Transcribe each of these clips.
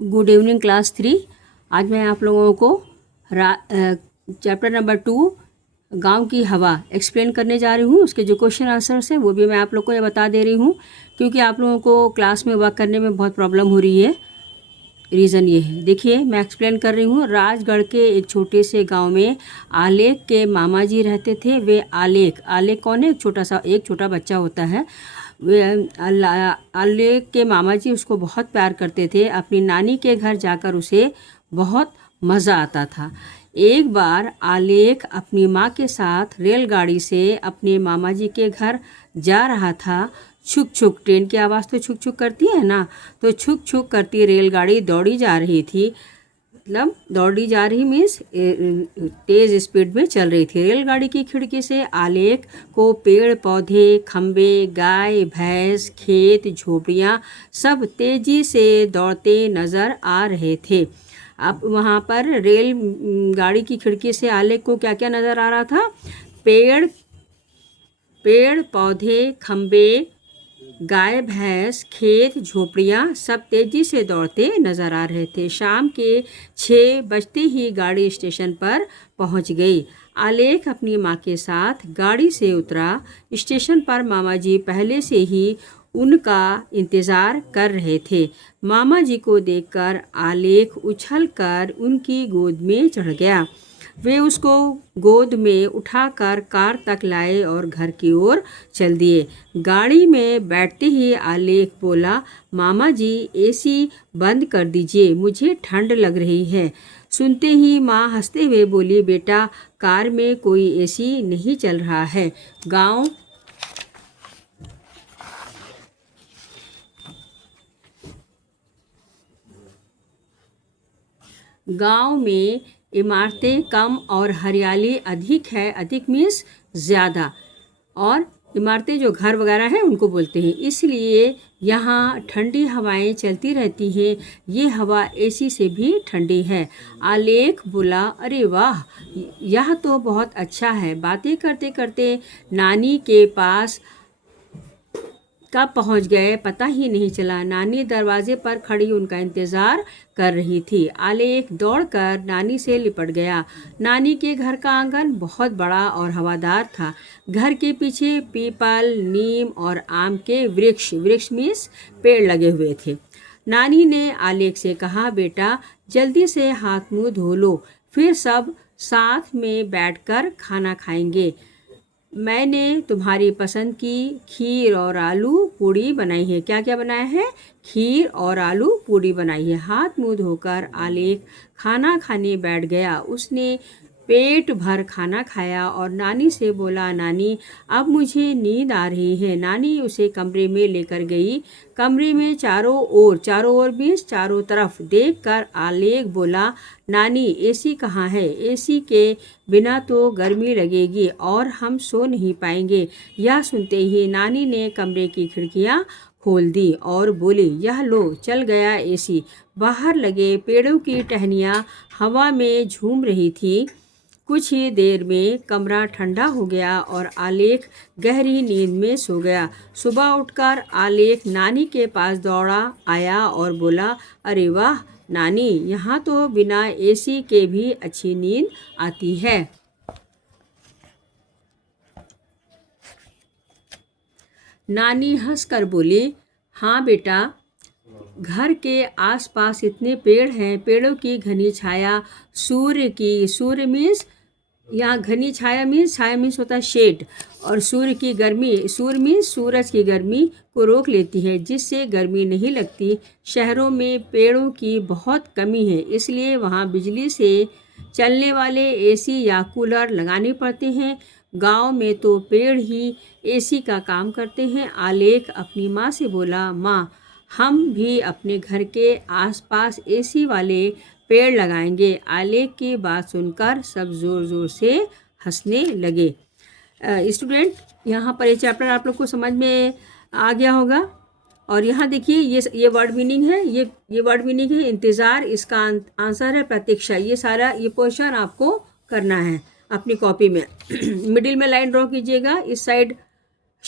Good evening class 3। आज मैं आप लोगों को चैप्टर नंबर 2 गांव की हवा एक्सप्लेन करने जा रही हूँ। उसके जो क्वेश्चन आंसर्स हैं वो भी मैं आप लोगों को ये बता दे रही हूँ, क्योंकि आप लोगों को क्लास में वर्क करने में बहुत प्रॉब्लम हो रही है। रीज़न ये है, देखिए मैं एक्सप्लेन कर रही हूँ। राजगढ़ के एक छोटे से गांव में आलेख के मामा जी रहते थे। वे आलेख कौन है? एक छोटा बच्चा होता है। वे आलेख के मामा जी उसको बहुत प्यार करते थे। अपनी नानी के घर जाकर उसे बहुत मज़ा आता था। एक बार आलेख अपनी माँ के साथ रेलगाड़ी से अपने मामा जी के घर जा रहा था। छुक छुक, ट्रेन की आवाज़ तो छुक छुक करती है ना, तो छुक छुक करती रेलगाड़ी दौड़ी जा रही थी। मतलब दौड़ी जा रही मीन्स तेज़ स्पीड में चल रही थी। रेलगाड़ी की खिड़की से आलेख को पेड़ पौधे, खम्बे, गाय भैंस, खेत, झोपड़ियाँ सब तेज़ी से दौड़ते नज़र आ रहे थे। अब वहाँ पर रेल गाड़ी की खिड़की से आलेख को क्या क्या नज़र आ रहा था? पेड़ पौधे, खम्बे, गाय भैंस, खेत, झोपड़ियाँ सब तेजी से दौड़ते नजर आ रहे थे। शाम के 6 बजते ही गाड़ी स्टेशन पर पहुंच गई। आलेख अपनी माँ के साथ गाड़ी से उतरा। स्टेशन पर मामा जी पहले से ही उनका इंतज़ार कर रहे थे। मामा जी को देखकर आलेख उछलकर उनकी गोद में चढ़ गया। वे उसको गोद में उठाकर कार तक लाए और घर की ओर चल दिए। गाड़ी में बैठते ही आलेख बोला, मामा जी एसी बंद कर दीजिए, मुझे ठंड लग रही है। सुनते ही माँ हंसते हुए बोली, बेटा कार में कोई एसी नहीं चल रहा है। गांव में इमारतें कम और हरियाली अधिक है। अधिक मीन्स ज़्यादा, और इमारतें जो घर वगैरह हैं उनको बोलते हैं। इसलिए यहाँ ठंडी हवाएं चलती रहती हैं। ये हवा एसी से भी ठंडी है। आलेख बोला, अरे वाह, यह तो बहुत अच्छा है। बातें करते करते नानी के पास कब पहुंच गए पता ही नहीं चला। नानी दरवाजे पर खड़ी उनका इंतज़ार कर रही थी। आलेख दौड़कर नानी से लिपट गया। नानी के घर का आंगन बहुत बड़ा और हवादार था। घर के पीछे पीपल, नीम और आम के वृक्ष मीन्स पेड़ लगे हुए थे। नानी ने आलेख से कहा, बेटा जल्दी से हाथ मुंह धो लो, फिर सब साथ में बैठकर खाना खाएंगे। मैंने तुम्हारी पसंद की खीर और आलू पूड़ी बनाई है। क्या क्या बनाया है? खीर और आलू पूड़ी बनाई है। हाथ मुंह धोकर आलेख खाना खाने बैठ गया। उसने पेट भर खाना खाया और नानी से बोला, नानी अब मुझे नींद आ रही है। नानी उसे कमरे में लेकर गई। कमरे में चारों ओर मीन्स चारों तरफ देखकर आलेख बोला, नानी एसी कहाँ है? एसी के बिना तो गर्मी लगेगी और हम सो नहीं पाएंगे। यह सुनते ही नानी ने कमरे की खिड़कियाँ खोल दी और बोली, यह लो चल गया एसी। बाहर लगे पेड़ों की टहनियाँ हवा में झूम रही थी। कुछ ही देर में कमरा ठंडा हो गया और आलेख गहरी नींद में सो गया। सुबह उठकर आलेख नानी के पास दौड़ा आया और बोला, अरे वाह नानी, यहाँ तो बिना एसी के भी अच्छी नींद आती है। नानी हंसकर बोली, हाँ बेटा, घर के आसपास इतने पेड़ हैं। पेड़ों की घनी छाया सूर्य मीन्स यहाँ घनी छाया मीन्स होता है शेड, और सूर्य मीन्स सूरज की गर्मी को रोक लेती है, जिससे गर्मी नहीं लगती। शहरों में पेड़ों की बहुत कमी है, इसलिए वहाँ बिजली से चलने वाले एसी या कूलर लगाने पड़ते हैं। गांव में तो पेड़ ही एसी का काम करते हैं। आलेख अपनी माँ से बोला, माँ हम भी अपने घर के आसपास एसी वाले पेड़ लगाएंगे। आलेख की बात सुनकर सब ज़ोर ज़ोर से हंसने लगे। स्टूडेंट, यहाँ पर ये चैप्टर आप लोग को समझ में आ गया होगा। और यहाँ देखिए ये वर्ड मीनिंग है। ये वर्ड मीनिंग है इंतज़ार, इसका आंसर है प्रतीक्षा। ये सारा ये पोर्शन आपको करना है अपनी कॉपी में। मिडिल में लाइन ड्रॉ कीजिएगा। इस साइड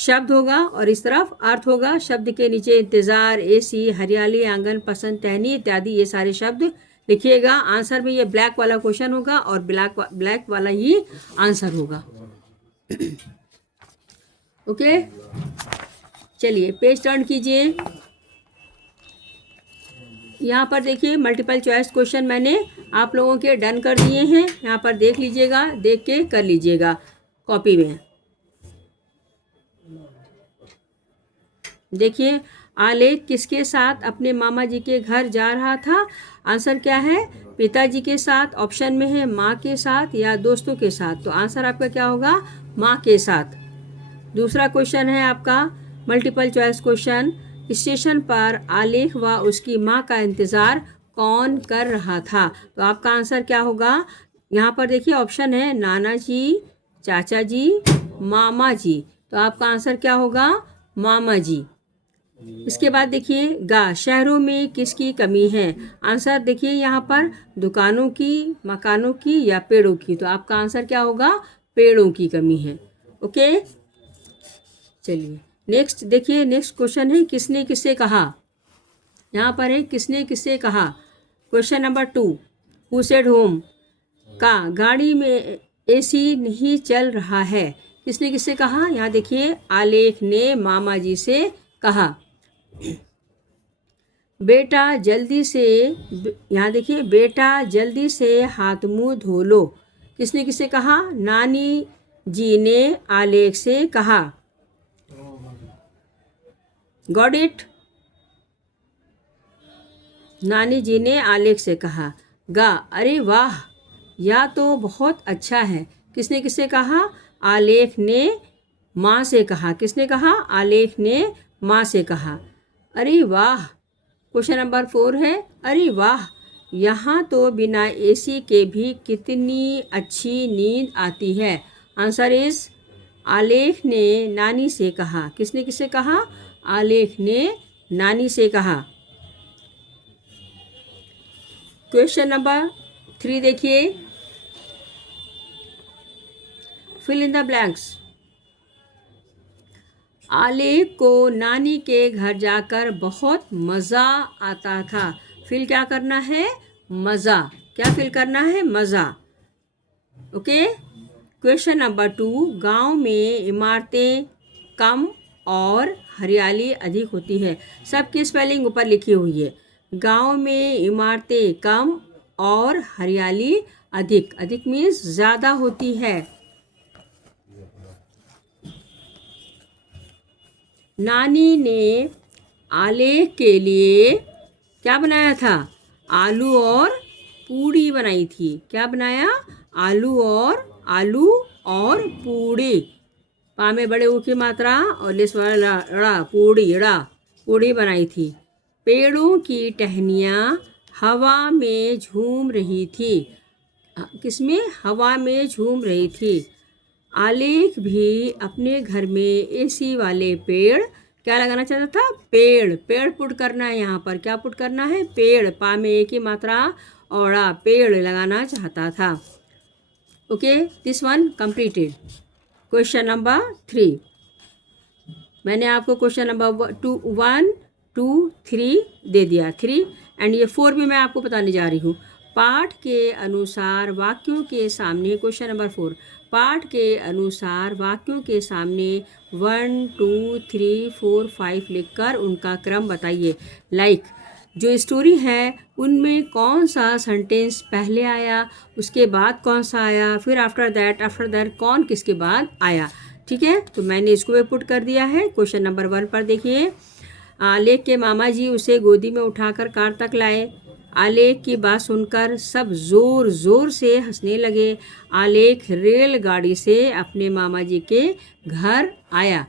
शब्द होगा और इस तरफ अर्थ होगा। शब्द के नीचे इंतज़ार, एसी, हरियाली, आंगन, पसंद, टहनी इत्यादि ये सारे शब्द लिखिएगा। आंसर में ये ब्लैक वाला क्वेश्चन होगा और ब्लैक वाला ही आंसर होगा। ओके, चलिए पेज टर्न कीजिए। यहाँ पर देखिए मल्टीपल चॉइस क्वेश्चन मैंने आप लोगों के डन कर दिए हैं। यहाँ पर देख लीजिएगा, देख के कर लीजिएगा कॉपी में। देखिए, आलेख किसके साथ अपने मामा जी के घर जा रहा था? आंसर क्या है? पिताजी के साथ। ऑप्शन में है माँ के साथ या दोस्तों के साथ, तो आंसर आपका क्या होगा? माँ के साथ। दूसरा क्वेश्चन है आपका मल्टीपल चॉइस क्वेश्चन, स्टेशन पर आलेख व उसकी माँ का इंतज़ार कौन कर रहा था? तो आपका आंसर क्या होगा? यहाँ पर देखिए ऑप्शन है नाना जी, चाचा जी, मामा जी, तो आपका आंसर क्या होगा? मामा जी। इसके बाद देखिए गा, शहरों में किसकी कमी है? आंसर देखिए यहाँ पर दुकानों की, मकानों की या पेड़ों की, तो आपका आंसर क्या होगा? पेड़ों की कमी है। ओके, चलिए नेक्स्ट देखिए, नेक्स्ट क्वेश्चन है किसने किससे कहा। यहाँ पर है किसने किससे कहा। Question number 2, who said home का गाड़ी में एसी नहीं चल रहा है? किसने किससे कहा? यहाँ देखिए आलेख ने मामा जी से कहा। बेटा जल्दी से, यहाँ देखिए बेटा जल्दी से हाथ मुंह धो लो। किसने किससे कहा? नानी जी ने आलेख से कहा। Got it? नानी जी ने आलेख से कहा। गा, अरे वाह, यह तो बहुत अच्छा है। किसने किससे कहा? आलेख ने माँ से कहा। किसने कहा? आलेख ने माँ से कहा। अरे वाह, क्वेश्चन नंबर 4 है, अरे वाह, यहाँ तो बिना एसी के भी कितनी अच्छी नींद आती है। आंसर इज, आलेख ने नानी से कहा। किसने किससे कहा? आलेख ने नानी से कहा। क्वेश्चन नंबर 3 देखिए, फिल इन द ब्लैंक्स। आलेख को नानी के घर जाकर बहुत मज़ा आता था। फिल क्या करना है? मज़ा। क्या फिल करना है? मज़ा। ओके, क्वेश्चन नंबर 2, गांव में इमारतें कम और हरियाली अधिक होती है। सबकी स्पेलिंग ऊपर लिखी हुई है। गांव में इमारतें कम और हरियाली अधिक, अधिक मीन्स ज़्यादा होती है। नानी ने आलेख के लिए क्या बनाया था? आलू और पूड़ी बनाई थी। क्या बनाया? आलू और पूड़ी। पा में बड़े ऊ की मात्रा और लिस वाला ड़ा, पूड़ी बनाई थी। पेड़ों की टहनियाँ हवा में झूम रही थी। किसमें? हवा में झूम रही थी। आलेख भी अपने घर में एसी वाले पेड़ क्या लगाना चाहता था? पेड़। पेड़ पुट करना है यहाँ पर। क्या पुट करना है? पेड़। पा में एक ही मात्रा और पेड़ लगाना चाहता था। Okay, this one completed. Question number 3, मैंने आपको क्वेश्चन नंबर 1, 2, 3 दे दिया। 3 एंड ये 4 भी मैं आपको बताने जा रही हूँ। पाठ के अनुसार वाक्यों के सामने, क्वेश्चन नंबर 4, पाठ के अनुसार वाक्यों के सामने 1, 2, 3, 4, 5 लिखकर उनका क्रम बताइए। लाइक जो स्टोरी है उनमें कौन सा सेंटेंस पहले आया, उसके बाद कौन सा आया, फिर आफ्टर दैट कौन किसके बाद आया। ठीक है, तो मैंने इसको भी पुट कर दिया है। क्वेश्चन नंबर 1 पर देखिए, आलेख के मामा जी उसे गोदी में उठाकर कार तक लाए। आलेख की बात सुनकर सब जोर जोर से हंसने लगे। आलेख रेलगाड़ी से अपने मामा जी के घर आया।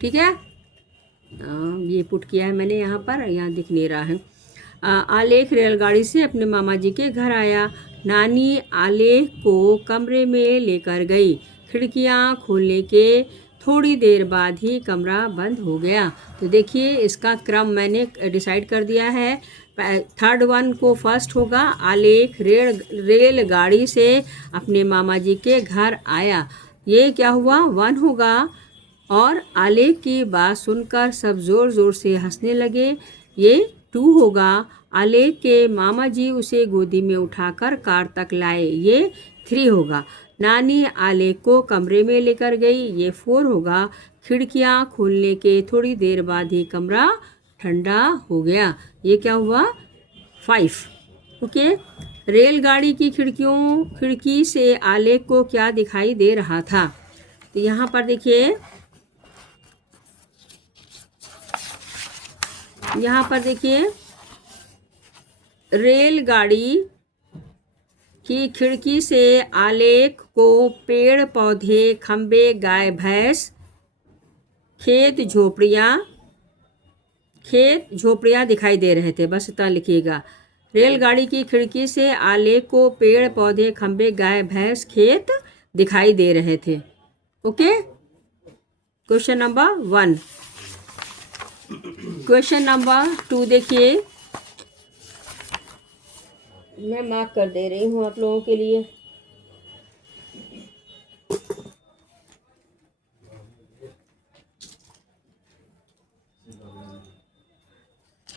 ठीक है, ये पुट किया है मैंने यहाँ पर, यहाँ दिख नहीं रहा है। आलेख रेलगाड़ी से अपने मामा जी के घर आया। नानी आलेख को कमरे में लेकर गई। खिड़कियाँ खोलने के थोड़ी देर बाद ही कमरा बंद हो गया। तो देखिए इसका क्रम मैंने डिसाइड कर दिया है। थर्ड वन को फर्स्ट होगा, आलेख रेलगाड़ी से अपने मामा जी के घर आया। ये क्या हुआ? 1 होगा। और आलेख की बात सुनकर सब जोर जोर से हंसने लगे। ये 2 होगा। आलेख के मामा जी उसे गोदी में उठाकर कार तक लाए। ये 3 होगा। नानी आलेख को कमरे में लेकर गई। ये 4 होगा। खिड़कियां खोलने के थोड़ी देर बाद ही कमरा ठंडा हो गया। ये क्या हुआ? 5। ओके। रेलगाड़ी की खिड़की से आलेख को क्या दिखाई दे रहा था? तो यहाँ पर देखिए, रेलगाड़ी की खिड़की से आलेख को पेड़ पौधे, खंबे, गाय भैंस, खेत झोपड़ियाँ दिखाई दे रहे थे। बस इतना लिखिएगा। रेलगाड़ी की खिड़की से आलेख को पेड़ पौधे, खंबे, गाय भैंस, खेत दिखाई दे रहे थे। Okay. Question number 1। Question number 2 देखिए, मैं मार्क कर दे रही हूँ आप लोगों के लिए।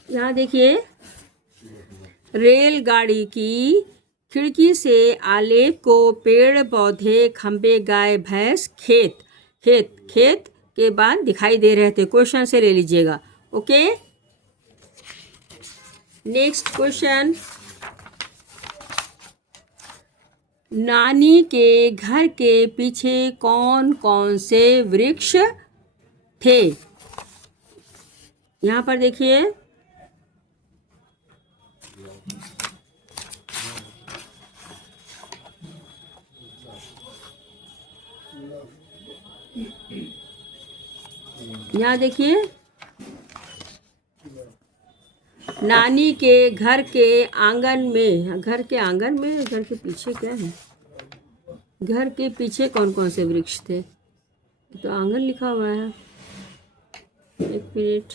यहाँ देखिए, रेलगाड़ी की खिड़की से आलेख को पेड़ पौधे, खंबे, गाय भैंस, खेत के बाद दिखाई दे रहे थे। क्वेश्चन से ले लीजिएगा। ओके। नेक्स्ट क्वेश्चन, नानी के घर के पीछे कौन कौन से वृक्ष थे? यहाँ पर देखिए, नानी के घर के आंगन में, घर के पीछे क्या है? घर के पीछे कौन कौन से वृक्ष थे? तो आंगन लिखा हुआ है। एक मिनट।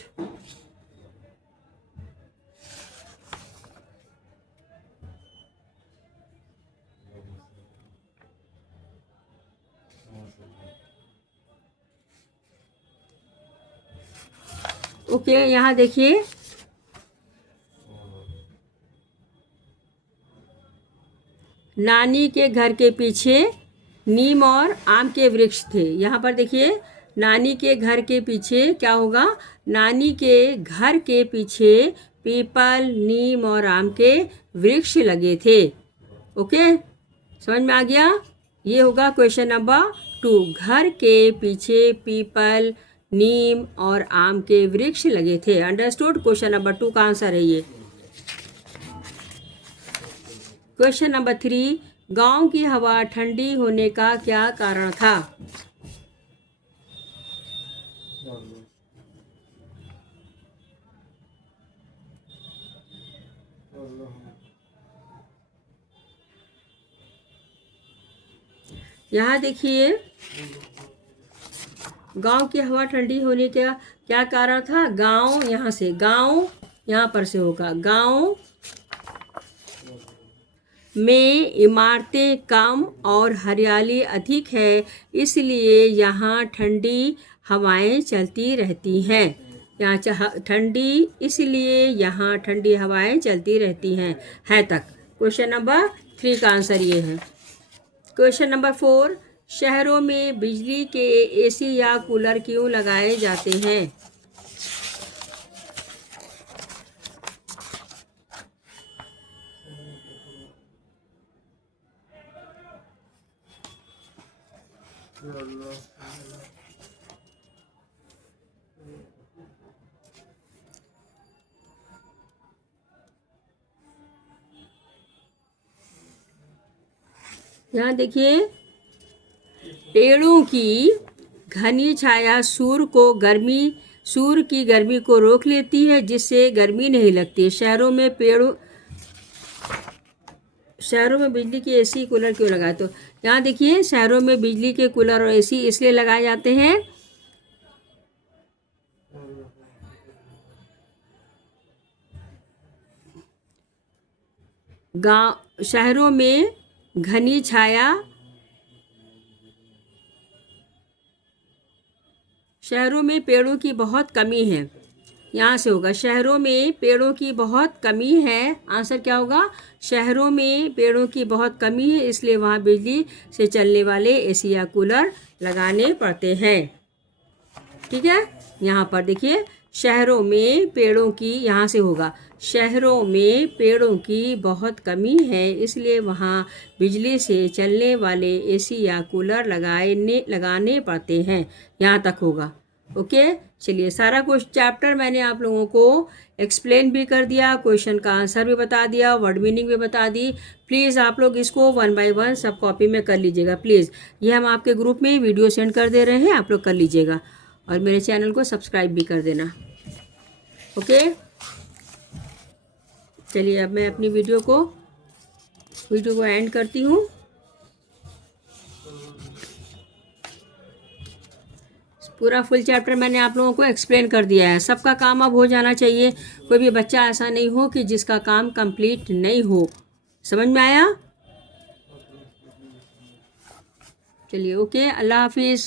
ओके। यहाँ देखिए, नानी के घर के पीछे नीम और आम के वृक्ष थे। यहाँ पर देखिए, नानी के घर के पीछे क्या होगा? नानी के घर के पीछे पीपल, नीम और आम के वृक्ष लगे थे। ओके, समझ में आ गया? ये होगा क्वेश्चन नंबर 2। घर के पीछे पीपल, नीम और आम के वृक्ष लगे थे। अंडरस्टूड? क्वेश्चन नंबर 2 का आंसर है ये। क्वेश्चन नंबर 3, गांव की हवा ठंडी होने का क्या कारण था? यहाँ देखिए, गांव की हवा ठंडी होने का क्या कारण था? गांव यहाँ पर से होगा। गांव में इमारतें कम और हरियाली अधिक है, इसलिए यहाँ ठंडी हवाएं चलती रहती हैं। इसलिए यहाँ ठंडी हवाएं चलती रहती हैं। है तक। क्वेश्चन नंबर 3 का आंसर ये है। क्वेश्चन नंबर 4, शहरों में बिजली के एसी या कूलर क्यों लगाए जाते हैं? यहाँ देखिए, पेड़ों की घनी छाया सूर्य की गर्मी को रोक लेती है, जिससे गर्मी नहीं लगती। शहरों में बिजली के एसी कूलर क्यों लगाए? तो यहाँ देखिए, शहरों में बिजली के कूलर और एसी इसलिए लगाए जाते हैं, शहरों में घनी छाया शहरों में पेड़ों की बहुत कमी है। यहाँ से होगा शहरों में पेड़ों की बहुत कमी है। आंसर क्या होगा? शहरों में पेड़ों की बहुत कमी है, इसलिए वहाँ बिजली से चलने वाले एसी या कूलर लगाने पड़ते हैं। ठीक है, यहाँ पर देखिए शहरों में पेड़ों की, यहाँ से होगा शहरों में पेड़ों की बहुत कमी है, इसलिए वहाँ बिजली से चलने वाले एसी या कूलर लगाने पड़ते हैं। यहाँ तक होगा। ओके, चलिए सारा कुछ चैप्टर मैंने आप लोगों को एक्सप्लेन भी कर दिया, क्वेश्चन का आंसर भी बता दिया, वर्ड मीनिंग भी बता दी। प्लीज़ आप लोग इसको 1 बाय 1 सब कॉपी में कर लीजिएगा प्लीज़। ये हम आपके ग्रुप में वीडियो सेंड कर दे रहे हैं, आप लोग कर लीजिएगा और मेरे चैनल को सब्सक्राइब भी कर देना। ओके, चलिए अब मैं अपनी वीडियो को एंड करती हूँ। पूरा फुल चैप्टर मैंने आप लोगों को एक्सप्लेन कर दिया है। सबका काम अब हो जाना चाहिए, कोई भी बच्चा ऐसा नहीं हो कि जिसका काम कंप्लीट नहीं हो। समझ में आया? चलिए ओके, अल्लाह हाफिज़।